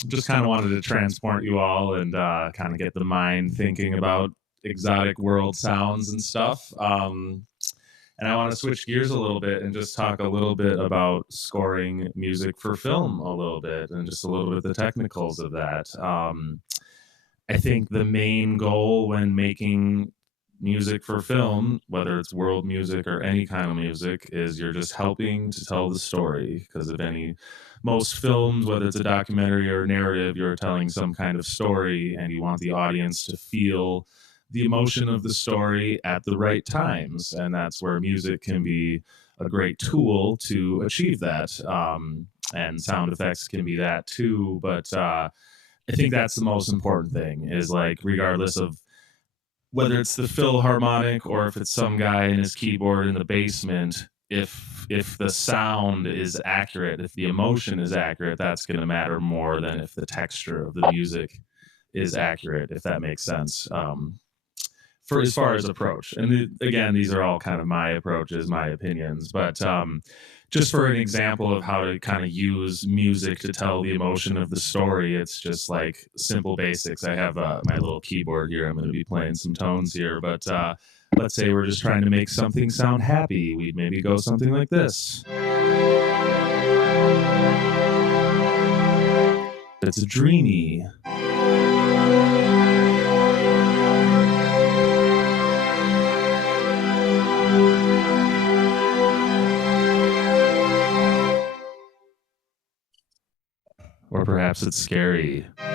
just kind of wanted to transport you all and kind of get the mind thinking about exotic world sounds and stuff. And I want to switch gears a little bit and just talk a little bit about scoring music for film a little bit and just a little bit of the technicals of that. I think the main goal when making music for film, whether it's world music or any kind of music, is you're just helping to tell the story. Because most films, whether it's a documentary or a narrative, you're telling some kind of story and you want the audience to feel the emotion of the story at the right times. And that's where music can be a great tool to achieve that. And sound effects can be that too. But I think that's the most important thing, is like, regardless of whether it's the Philharmonic or if it's some guy in his keyboard in the basement, if the sound is accurate, if the emotion is accurate, that's going to matter more than if the texture of the music is accurate, if that makes sense. For as far as approach, and again, these are all kind of my approaches, my opinions, but just for an example of how to kind of use music to tell the emotion of the story, it's just like simple basics. I have my little keyboard here. I'm going to be playing some tones here, but let's say we're just trying to make something sound happy. We'd maybe go something like this. It's dreamy. Or perhaps it's scary. Or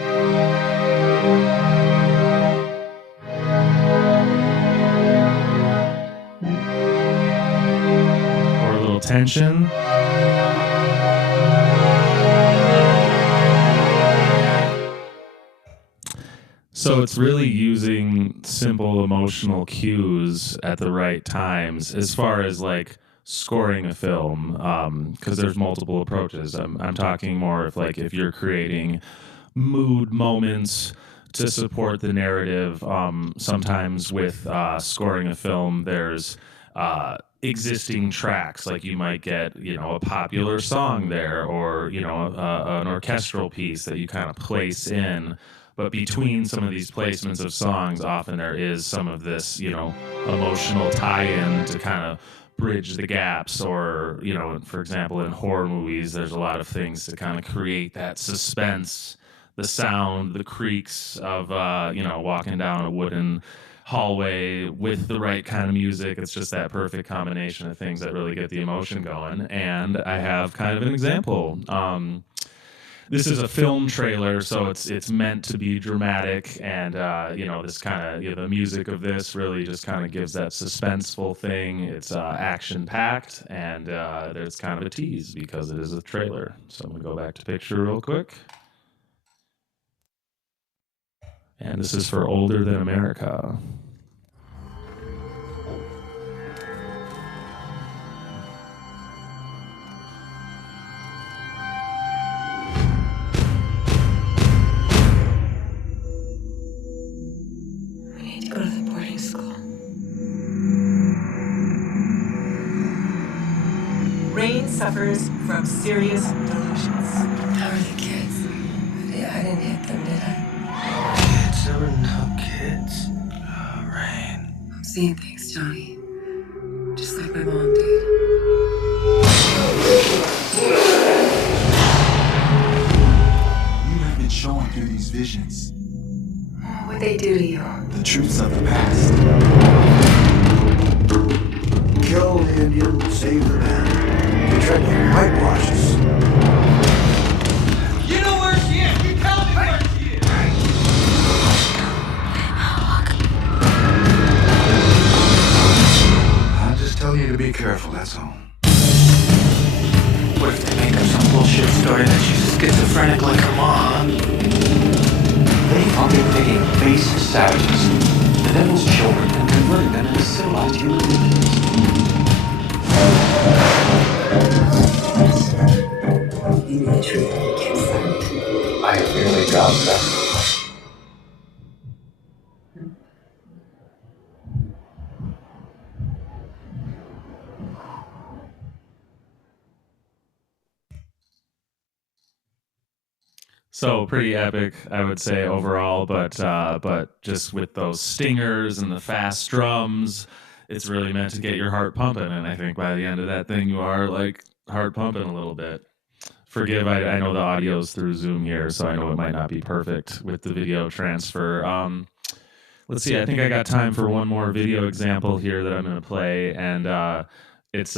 a little tension. So it's really using simple emotional cues at the right times as far as like scoring a film, because there's multiple approaches. I'm talking more if you're creating mood moments to support the narrative. Sometimes with scoring a film, there's existing tracks, like you might get, you know, a popular song there, or, you know, an orchestral piece that you kind of place in. But between some of these placements of songs, often there is some of this, you know, emotional tie-in to kind of bridge the gaps. Or, you know, for example, in horror movies, there's a lot of things to kind of create that suspense, the sound, the creaks of, you know, walking down a wooden hallway with the right kind of music. It's just that perfect combination of things that really get the emotion going. And I have kind of an example. This is a film trailer, so it's meant to be dramatic, and you know, this kind of, you know, the music of this really just kind of gives that suspenseful thing. It's action packed, and there's kind of a tease because it is a trailer. So I'm gonna go back to picture real quick, and this is for Older Than America. Go to the boarding school. suffers from serious delusions. How are the kids? I didn't hit them, did I? Kids, there were no kids. Oh, Rain. I'm seeing things, Johnny. Just like my mom did. You have been showing through these visions What'd they do to you? the truths of the past. Kill the Indian, save the man. They tried to whitewash us. You know where she is! You tell me where she is! I'll just tell you to be careful, that's all. What if they make up some bullshit story that she's schizophrenic like her mom? They thought they were taking base savages, the devil's children, and converting them into civilized human beings. You need to treat all the kids then. I really got that. So pretty epic, I would say overall, but just with those stingers and the fast drums, it's really meant to get your heart pumping. And I think by the end of that thing, you are like heart pumping a little bit. Forgive, I know the audio's through Zoom here, so I know it might not be perfect with the video transfer. Let's see, I think I got time for one more video example here that I'm going to play, and it's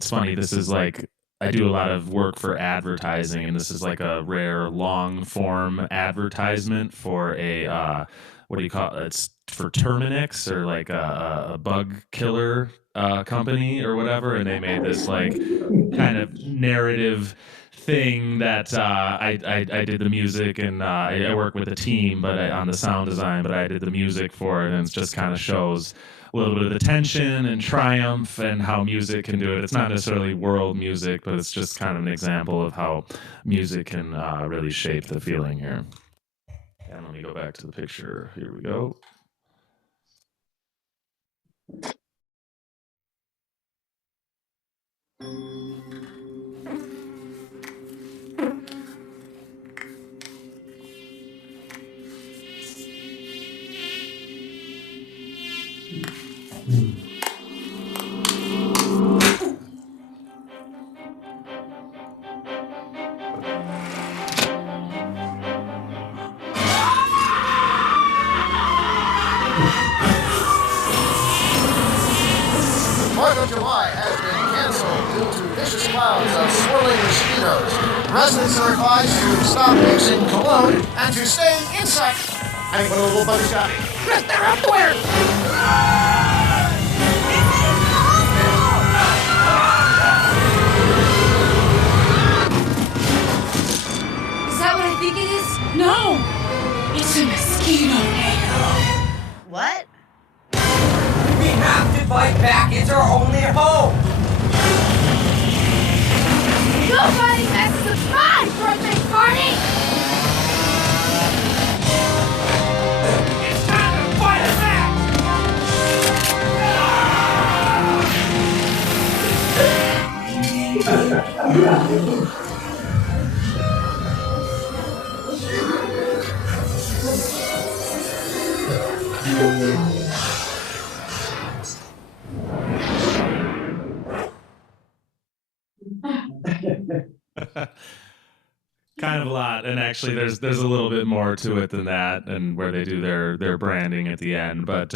funny. This is like, I do a lot of work for advertising, and this is like a rare long form advertisement for a what do you call it? It's for Terminix, or like a bug killer company or whatever, and they made this like kind of narrative thing that I did the music, and I work with a team, but on the sound design, but I did the music for it, and it just kind of shows a little bit of the tension and triumph and how music can do it. It's not necessarily world music, but it's just kind of an example of how music can really shape the feeling here. And let me go back to the picture. Here we go. July has been canceled due to vicious clouds of swirling mosquitoes. Residents are advised to stop using cologne and to stay inside. I think one of the little buddies got me. Chris, they're everywhere! Is that what I think it is? No! It's a mosquito, Nero. What? We have to fight back. It's our only hope. Nobody messes with my birthday party! It's time to fight back. Kind of a lot, and actually there's a little bit more to it than that, and where they do their branding at the end, but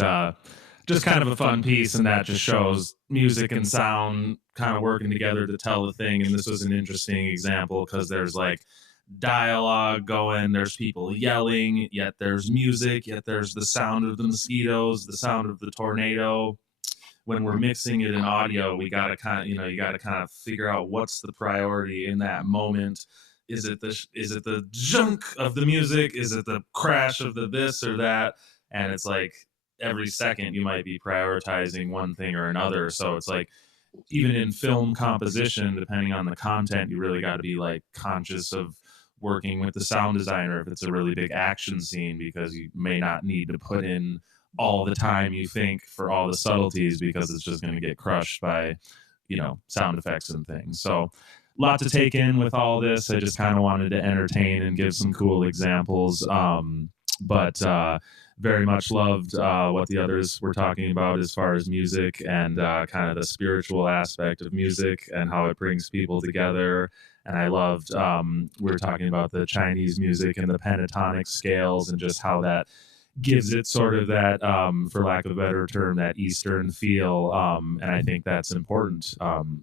just kind of a fun piece, and that just shows music and sound kind of working together to tell the thing. And this was an interesting example because there's like dialogue going, there's people yelling, yet there's music, yet there's the sound of the mosquitoes, the sound of the tornado. When we're mixing it in audio, we got to kind of, you got to kind of figure out what's the priority in that moment. Is it the junk of the music? Is it the crash of the this or that? And it's like every second you might be prioritizing one thing or another. So it's like, even in film composition, depending on the content, you really got to be like conscious of working with the sound designer if it's a really big action scene, because you may not need to put in all the time you think for all the subtleties, because it's just going to get crushed by sound effects and things. So a lot to take in with all this. I just kind of wanted to entertain and give some cool examples. But very much loved what the others were talking about as far as music and kind of the spiritual aspect of music and how it brings people together. And I loved, we were talking about the Chinese music and the pentatonic scales and just how that gives it sort of that, for lack of a better term, that Eastern feel. And I think that's important,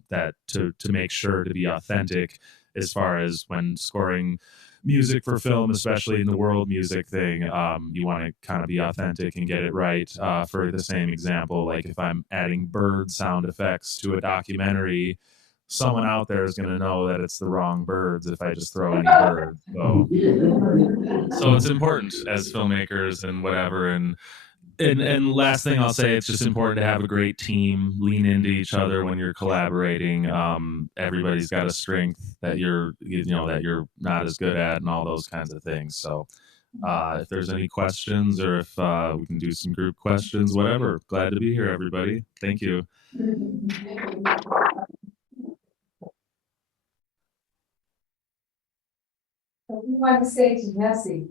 that to make sure to be authentic as far as when scoring music for film, especially in the world music thing, you want to kind of be authentic and get it right. For the same example, like if I'm adding bird sound effects to a documentary, someone out there is going to know that it's the wrong birds if I just throw any birds. So it's important as filmmakers and whatever. And last thing I'll say, it's just important to have a great team, lean into each other when you're collaborating. Everybody's got a strength that you're not as good at and all those kinds of things. So if there's any questions or if we can do some group questions, whatever, glad to be here, everybody. Thank you. What do you want to say to Jesse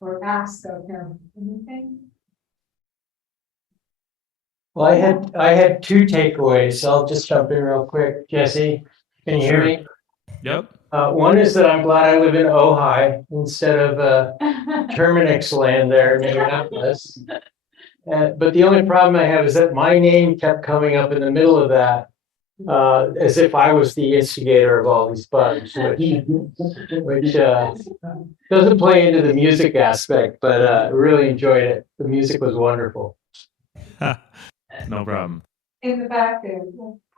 or ask of him? Anything? Well, I had two takeaways. So I'll just jump in real quick. Jesse, can you hear me? Yep. One is that I'm glad I live in Ojai instead of Terminix land there in Minneapolis. But the only problem I have is that my name kept coming up in the middle of that, as if I was the instigator of all these bugs, which doesn't play into the music aspect, but I really enjoyed it. The music was wonderful. No problem. In the back there.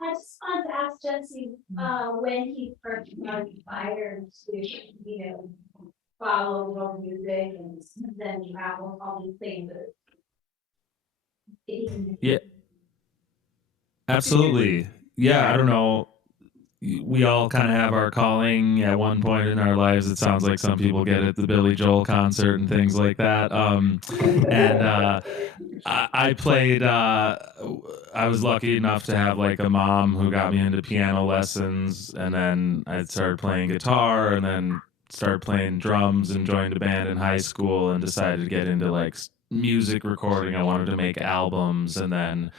I just wanted to ask Jesse, when he first got inspired to, follow world music and then travel, all these things. Yeah. Absolutely. Yeah, I don't know. We all kind of have our calling at one point in our lives. It sounds like some people get at the Billy Joel concert and things like that. I played, I was lucky enough to have like a mom who got me into piano lessons, and then I started playing guitar and then started playing drums and joined a band in high school and decided to get into like music recording. I wanted to make albums, and then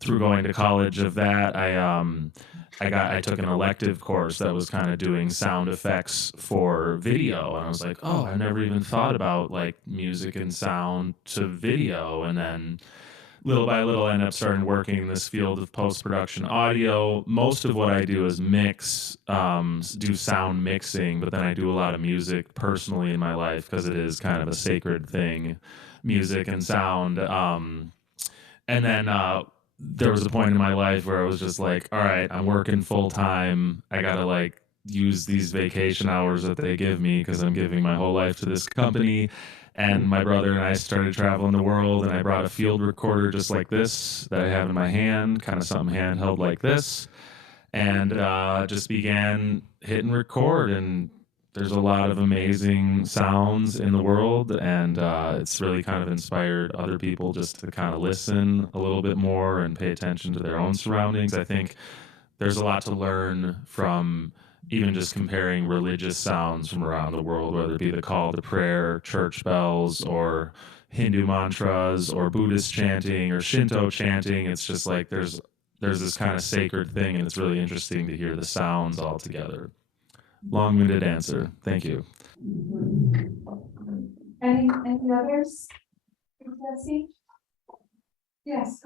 through going to college of that, I took an elective course that was kind of doing sound effects for video, and I was like, oh, I never even thought about like music and sound to video. And then little by little, I ended up starting working in this field of post-production audio. Most of what I do is mix, do sound mixing, but then I do a lot of music personally in my life because it is kind of a sacred thing, music and sound. And then there was a point in my life where I was just like, all right, I'm working full time. I gotta like use these vacation hours that they give me because I'm giving my whole life to this company. And my brother and I started traveling the world, and I brought a field recorder just like this that I have in my hand, kind of something handheld like this, and just began hitting record. And there's a lot of amazing sounds in the world, and it's really kind of inspired other people just to kind of listen a little bit more and pay attention to their own surroundings. I think there's a lot to learn from even just comparing religious sounds from around the world, whether it be the call to prayer, church bells, or Hindu mantras, or Buddhist chanting, or Shinto chanting. It's just like there's this kind of sacred thing, and it's really interesting to hear the sounds all together. Long-winded answer. Thank you. Any others? Jesse? Yes.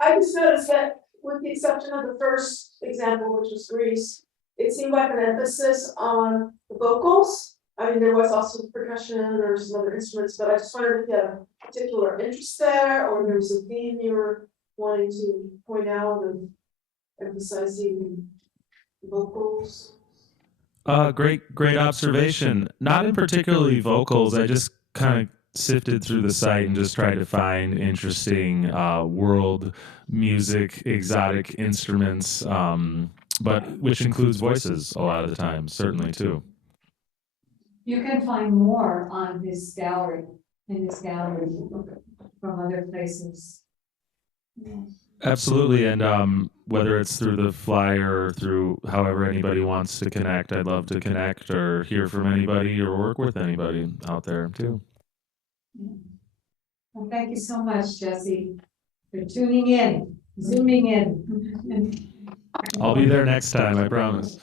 I just noticed that with the exception of the first example, which was Greece, it seemed like an emphasis on the vocals. I mean, there was also percussion, there was some other instruments, but I just wondered if you had a particular interest there, or there was a theme you were wanting to point out and emphasizing vocals. Great observation. Not in particularly vocals. I just kind of sifted through the site and just tried to find interesting world music, exotic instruments, but which includes voices a lot of the time, certainly too. You can find more on this gallery, from other places. Absolutely. And whether it's through the flyer or through however anybody wants to connect, I'd love to connect or hear from anybody or work with anybody out there too. Well, thank you so much, Jesse, for tuning in, zooming in. I'll be there next time, I promise.